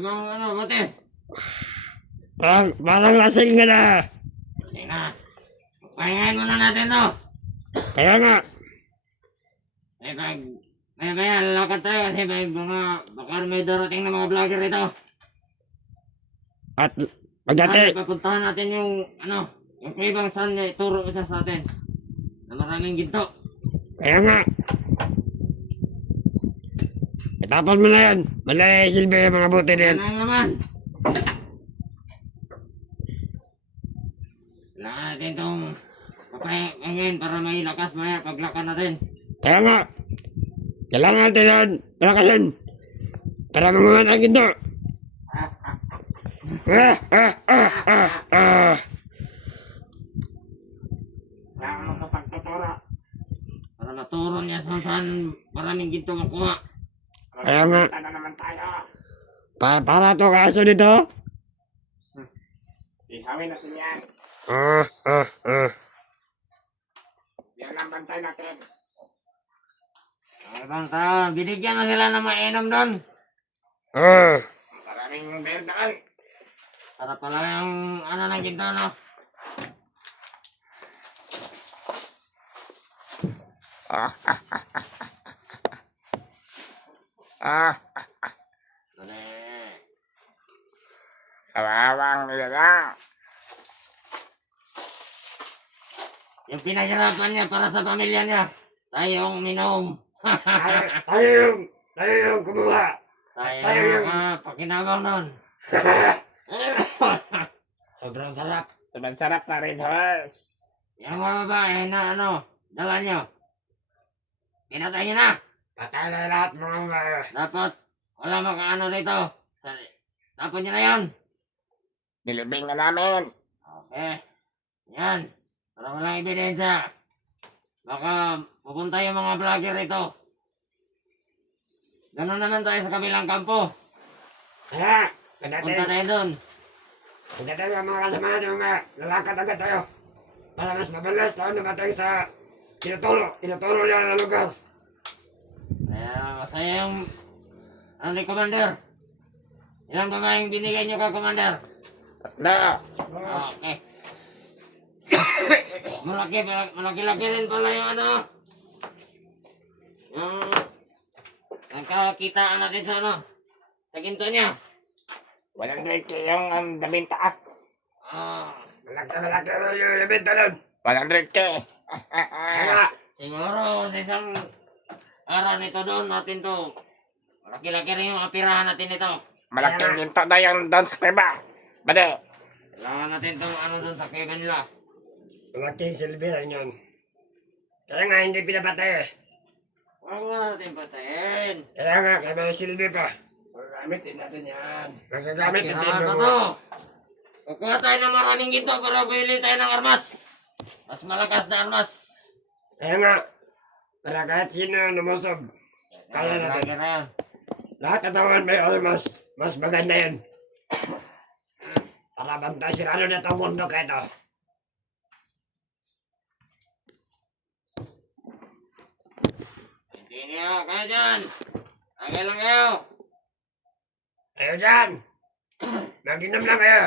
bang ano, bote? Parang lasing ka na. Hindi na. Pahingayin muna natin to. Kaya nga. Kaya lalakad tayo kasi baka may darating na mga vlogger ito. At pagdati, Papuntahan natin yung, yung kaibang saan turo isa sa atin. Na maraming ginto. kaya nga. Itapon mo na yan. Malay silbi yung mga buti na yan. Ano naman? Kailangan natin itong papahingin para may lakas maya paglakad natin. Kaya nga. Kailangan natin yan. Malakasan. Para manguhan ang ginto. Kailangan makapagtuturo. Para maturo niya saan maraming ginto makuha. Kaya nga. Ano naman tayo? Para to kaso dito. Ihawin natin yan. Yan ang bantay natin. Bang, binigyan mo sila ng mainom doon. Maraming beer doon. Para pala yung ng ginto, no? Dali. Kawawang nila. Yung pinaghirapan niya para sa pamilya niya. Tayong minom. Tayo yung kumuha. Tayo yung pakinabang nun. Sobrang sarap. Sobrang sarap na rin, horse. Yung mga babae na dala nyo. Pinatay nyo na. Patay na lahat mga mga. Dapat wala makaano rito. Tapon nyo na yan. Nilibing na namin. Okay. Yan. Para walang ebidensya. Baka pupunta yung mga vlogger rito. Ganun naman tayo sa kabilang kampo. Kaya, Punta tayo dun. pagdating ang mga kasama natin mga lalakad agad tayo. Para mas mabalas tayo namatay sa tinuturo niya na lugar. Kaya masaya yung ni Commander. Ilang babaeng binigay nyo ka, Commander? Na. Okay. Malaki-laki rin pala yung yung nagkakitaan natin sa sa ginto niya. Walang direct yung dabinta. Malaki rin yung labinta nun. Walang direct Siguro sa isang araw nito doon natin to. Malaki-laki rin yung apirahan natin ito. Malaking ginto na yung doon sa kiba. Bade. Kailangan natin itong doon sa kaiba nila. Malaking silbi lang yun. Kaya nga hindi pinapatay eh. Huwag nga natin patayin. Kaya nga, kaya may silbi pa. Gagamitin natin yan. Magagamit natin Kailangan yung to. Kukuha tayo ng maraming ginto para bili tayo ng armas. Mas malakas na armas. Kaya nga, para kahit sino lumusob, kaya natin. Lagi na yan. Lahat ng taon may almas, mas maganda yan. Para bantay sirano na itong mundo kayo to. Hindi niyo. Kaya dyan. Lagi lang kayo. Kayo dyan! Mag-inom lang kayo.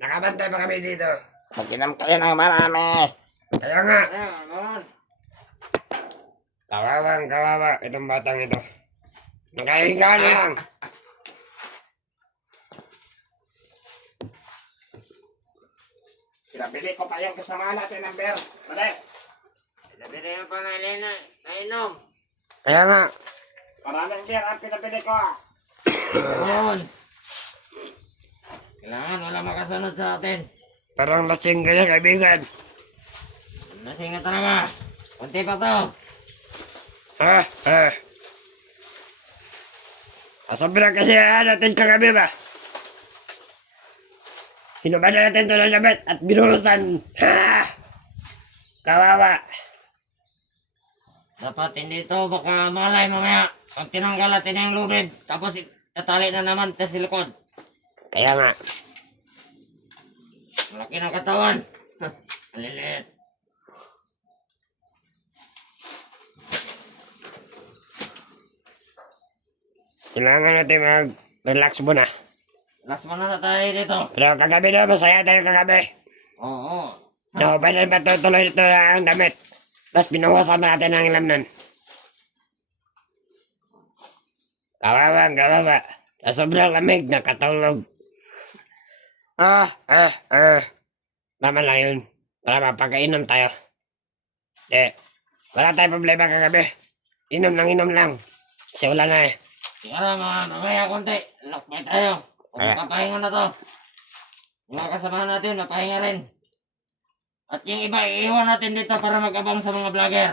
Nakabantay pa kami dito. Mag-inom kayo ng marami. Kaya nga, Ayan, boss. kawawa itong batang ito. Nakahiga na lang. Pinabili ko pa yung kasama natin ng beer. Bale. Pinabili yung pangalan na inom. Kaya nga. Maraming beer ang pinabili ko. Yun. Kailangan wala makasunod sa atin. Parang lasing kaya kaibigan. Lasing na talaga. Kunti pa to. Sobrang kasi natin kagabi ba? Hinubad na natin ito ng labit at binuhusan. Kawawa. Dapat hindi to baka malay mamaya. Pag tinanggal natin yung lubid, tapos tatali na naman sa silikon. Kaya nga. Malaki ng katawan. Maliliit. Kailangan natin Relax muna. Last mo na tayo dito. Pero kagabi na, masaya tayo kagabi. Oo. No, pwede ba tuloy ito ang damit? Tapos pinuwasan natin ang ilam nun. Kawawa. Sa sobrang lamig, nakatulog. Tama lang yun. Para mapagkainom tayo. Wala tayong problema kagabi. Inom lang. Kasi wala na eh. Siguro mamaya konti. Lakbay tayo. Kung Kaya. makapahinga na to. Yung mga kasama natin, mapahinga rin. At yung iba, iiwan natin dito para mag-abang sa mga vlogger.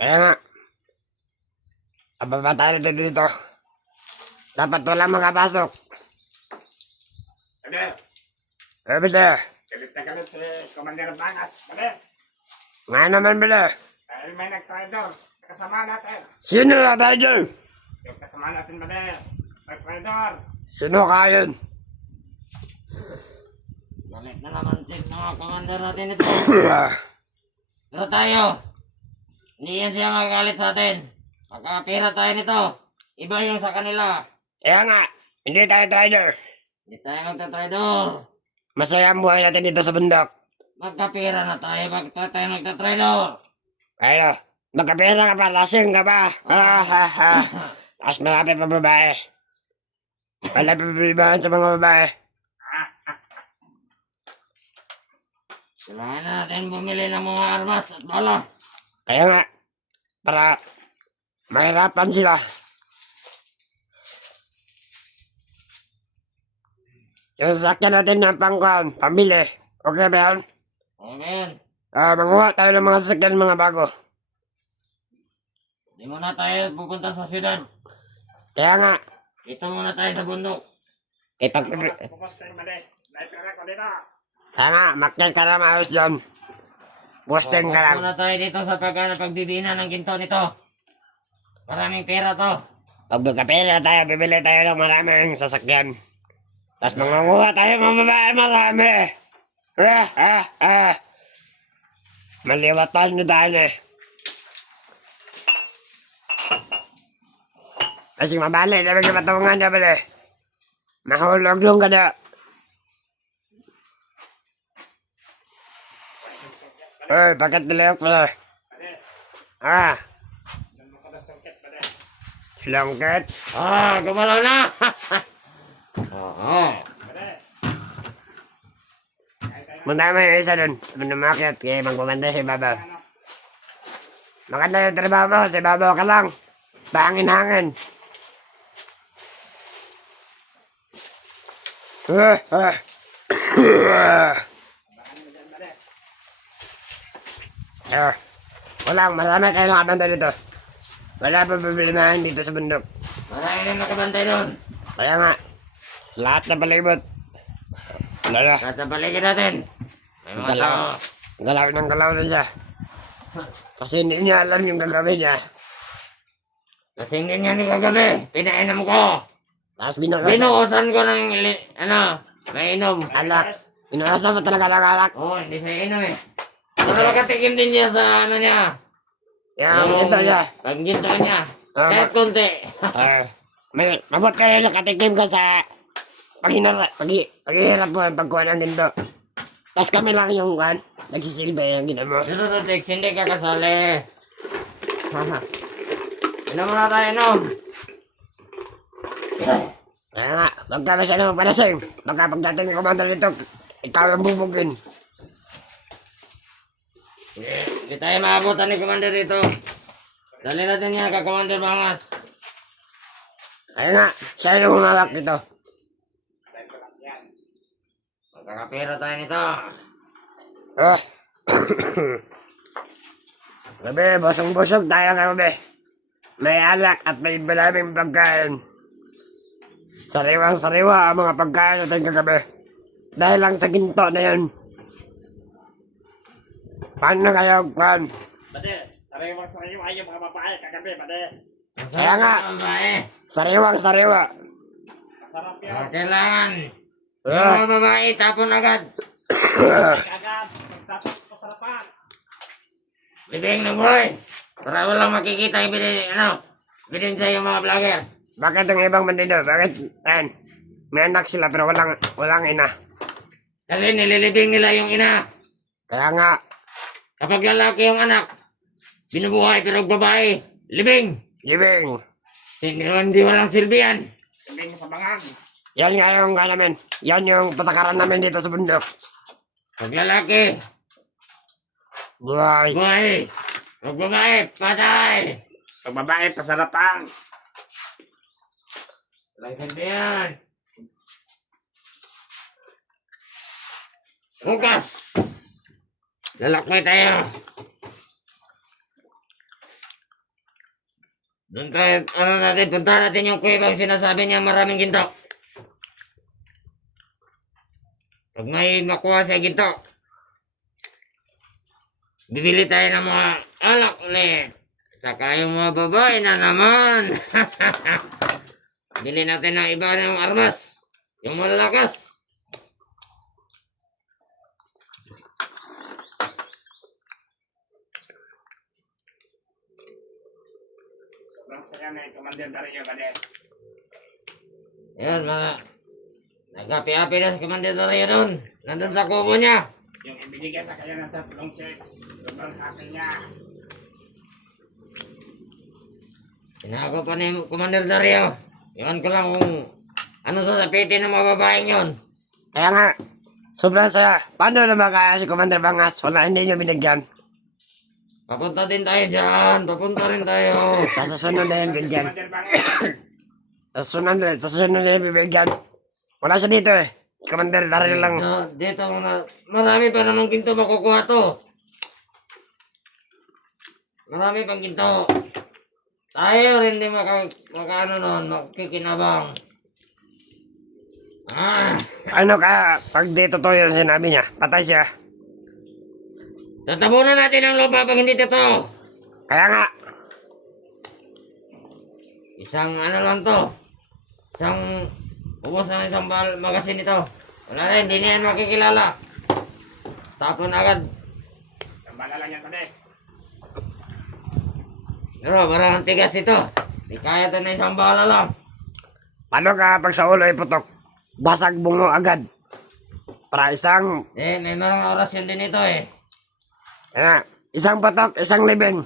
Kaya nga. Ababa tayo dito. Dapat wala makapasok. Bede. Galit na galit si Commander Bangas. Bede. Nga naman, Bede. Dahil may nag-trader. Kasama natin. Sino na-trader? Yung kasama natin, Bede. Nag-trader. Sino kayon? Galit na naman din mga commander natin ito. Pero tayo, hindi yan siya magagalit sa atin. Pagkapira tayo nito, iba yung sa kanila. Kaya nga, hindi tayo trader. Hindi tayo magta-trader. Masaya ang buhay natin dito sa bundok. Magkapira na tayo, tayo magta-trader. Ayun, magkapera ka pa, lasing ka pa. Tapos malapit pa babae. Malapit pa babae sa mga babae. Kailangan na natin bumili ng mga armas at bala. Kaya nga, para mahirapan sila. Yung sasakyan natin ng pangkuhan, pambili. Okay ba yan? Amen. Manguha tayo ng mga sasakyan mga bago. Hindi muna tayo pupunta sa syudad. Kaya nga, Ito muna tayo sa bundok. ipag... Kaya nga, makyat ka na maayos dyan. Posting ka lang. Muna tayo dito sa pagbibina ng ginto nito. Maraming pera to. Pag magkapera tayo, bibili tayo ng maraming sasakyan. Tapos mangunguha tayo mga babae marami. Maliwatan nyo tayo eh. Kasi mabali, dapat yung matungan na bali. Mahulog yung kada. Bakit nilayok pala? Silongket? Gumalaw na! Oo. Muna mo yung isa dun. Sabi na makiat, kaya magpumanda si Babaw. Maganda yung trabaho mo, si Babaw ka lang. Bangin-hangin. Marami tayo nakabanda dito. Wala pa problemahan dito sa bundok. Marami na nakabantay doon. Kaya nga, lahat na palibot. Wala na. At sa paligid natin. May mga tao. Galaw na siya. Kasi hindi niya alam yung gagawin niya. Lasing din yan kagabi. Pinainom ko. Tapos Binuusan ko ng, mainom. alak. Inuras naman talaga ng alak. Oo, hindi siya inom eh. Para makatikim din niya sa ano niya. Yung ito niya. Ang ginto niya. Kahit konti. Mabot kayo nakatikim ka sa paghihirap mo ang pagkuha ng ginto. Tapos kami lang yung nagsisilbi yung ginamo. Dito sa Tex, hindi ka kasali. Inom muna tayo, inom. Kaya nga, pagka masyado palasing, baka pagdating ng komando nito, ikaw ang bubugin. Hindi tayo maabutan ni Commander dito. Dali natin niya ka Commander Bangas. Kaya nga, siya yung humawak dito. Magkakapira tayo nito. Gabi, busog-busog tayo gabi. May alak at may maraming pagkain. Sariwang-sariwa ang mga pagkain natin kagabi. Dahil lang sa ginto na yan. Paano kayo, Juan? Bade, sariwang-sariwa yung mga babae kagabi, bade. Kaya nga, sariwang-sariwa. Masarap yun. Kailangan. Yung mga babae, tapon agad. Agad, magtapos pasarapan. Bibing ng boy. Para walang makikita yung bilin sa'yo mga vlogger. Bakit ang ibang bandido? Bakit? Ayan. May anak sila pero walang ina. Kasi nililibing nila yung ina. Kaya nga, Kapag lalaki yung anak, binubuhay pero babae, libing. libing. Hindi walang silbi yan. Kambing sa bangang. Yan nga yung namin. Yan yung patakaran namin dito sa bundok. Pag lalaki, Buhay. buhay. Pag babae, patay. Pag babae, pasarapan. Walang silbi yan. Bukas. Lalakbay tayo. Doon tayo, punta natin yung kuwebang sinasabi niya maraming ginto. Pag may makuha sa ginto, bibili tayo ng mga alak ulit. Saka yung mga babae na naman. Bili natin ng iba ng armas. Yung malalakas. Sobrang saya na yung Commander Dario, bade. Yan, mga nagkapi-api na si Commander Dario doon. Nandun sa kubo niya. Yung ibinigay sa kanya ng 3 checks. Sobrang happy niya. Tinago pa ni Commander Dario. Iwan ko lang kung ano sasapitin ng mga babaeng yon. Kaya nga, sobrang saya. Paano na makaya si Commander Bangas? Wala, hindi nyo binigyan. Papunta din tayo dyan. Papunta rin tayo. Sa susunod na yung bigyan. Commander Bangas. Sa susunod na yung bibigyan. Wala siya dito eh. Commander Daryl lang. Dito marami pa namang ginto makukuha to. Marami pang ginto. Tayo rin di makaano nun, makikinabang. Ano ka, pag dito to yung sinabi niya, patay siya. Tatabunan natin ang lupa pag hindi totoo. Kaya nga, Isang ano lang to. Isang ubos ng isang magasin ito. Wala na, hindi niyan makikilala. Tapon agad. Sambala lang yan, bade. Pero parang ang tigas ito. Di kaya ito na isang bala lang. paano ka pag sa ulo ay putok? Basag bungo agad. Para isang, May mga orasyon din ito eh. isang patok, isang libing.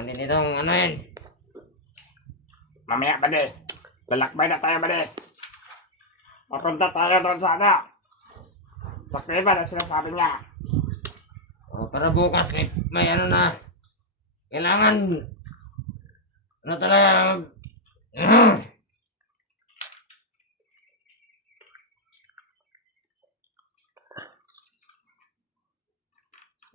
Din itong ano yan. Mamaya, bade. Lalakbay na tayo, bade. Papunta tayo doon sa ano. Sa kuweba na sinasabi niya. Para bukas may ano na. Kailangan ano talaga.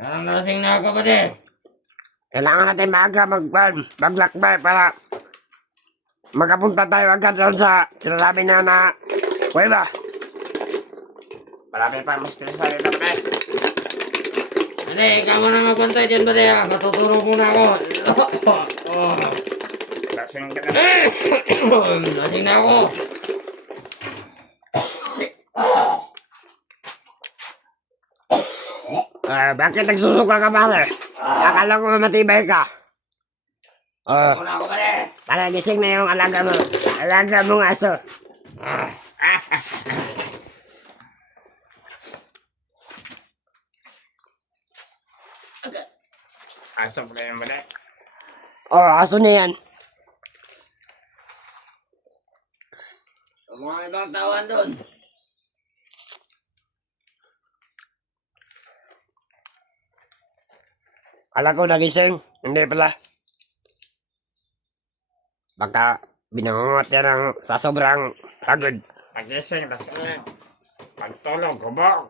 Parang nalasing na ako pa de. Kailangan natin maaga maglakbay para makapunta tayo agad doon sa sinasabi niya na kuweba. Marami pa mistress sa rin, bade. Ade, ikaw mo na magbantay dyan ba de ha? Matutulog muna ako. Lasing ka na. Lasing na ako. Bakit nagsusuka ka pare? Akala ko matibay ka. Muna ako pa de. Para gising na yung alaga mo. Alaga mong aso. Aso pa yan, bade. Aso na yan. Mga ibang tawan doon. Kala ko nagising. Hindi pala. Baka binangungot yan ng sa sobrang pagod. Nagising, lasing. Pagtulog, gubok.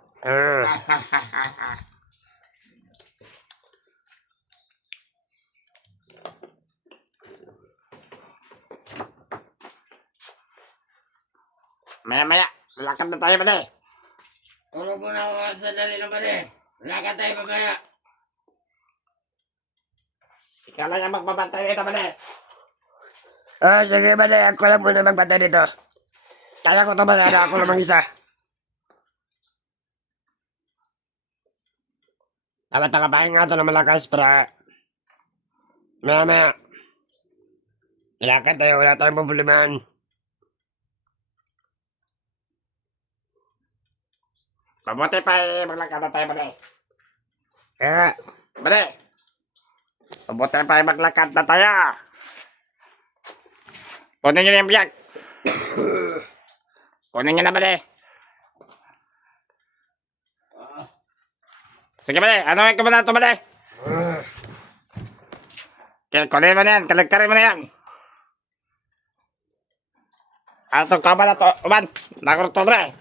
Maya-maya, lalakad na tayo, bade. Tulog muna ako sa dali lang ba de. Lakad tayo papaya. Ikaw lang ang magbabantay dito, bade. Sige ba na, ako lang muna magpatay dito. Kaya ko ito ba na ako lang isa. Dapat nakapahin nga ito na malakas para maya-maya Lakad tayo, wala tayong problemahan. Mabuti pa eh, maglakad na tayo, bade. Kaya, Bade. Mabuti pa eh, maglakad na tayo. Kunin nyo na yung biyak. Kunin nyo na, bade. Sige, bade. Ano yung kumana ito, bade? Kunin mo na yan. Kalagkarin mo na yan. Atong kama na to. Uman. Nakurot to, bade.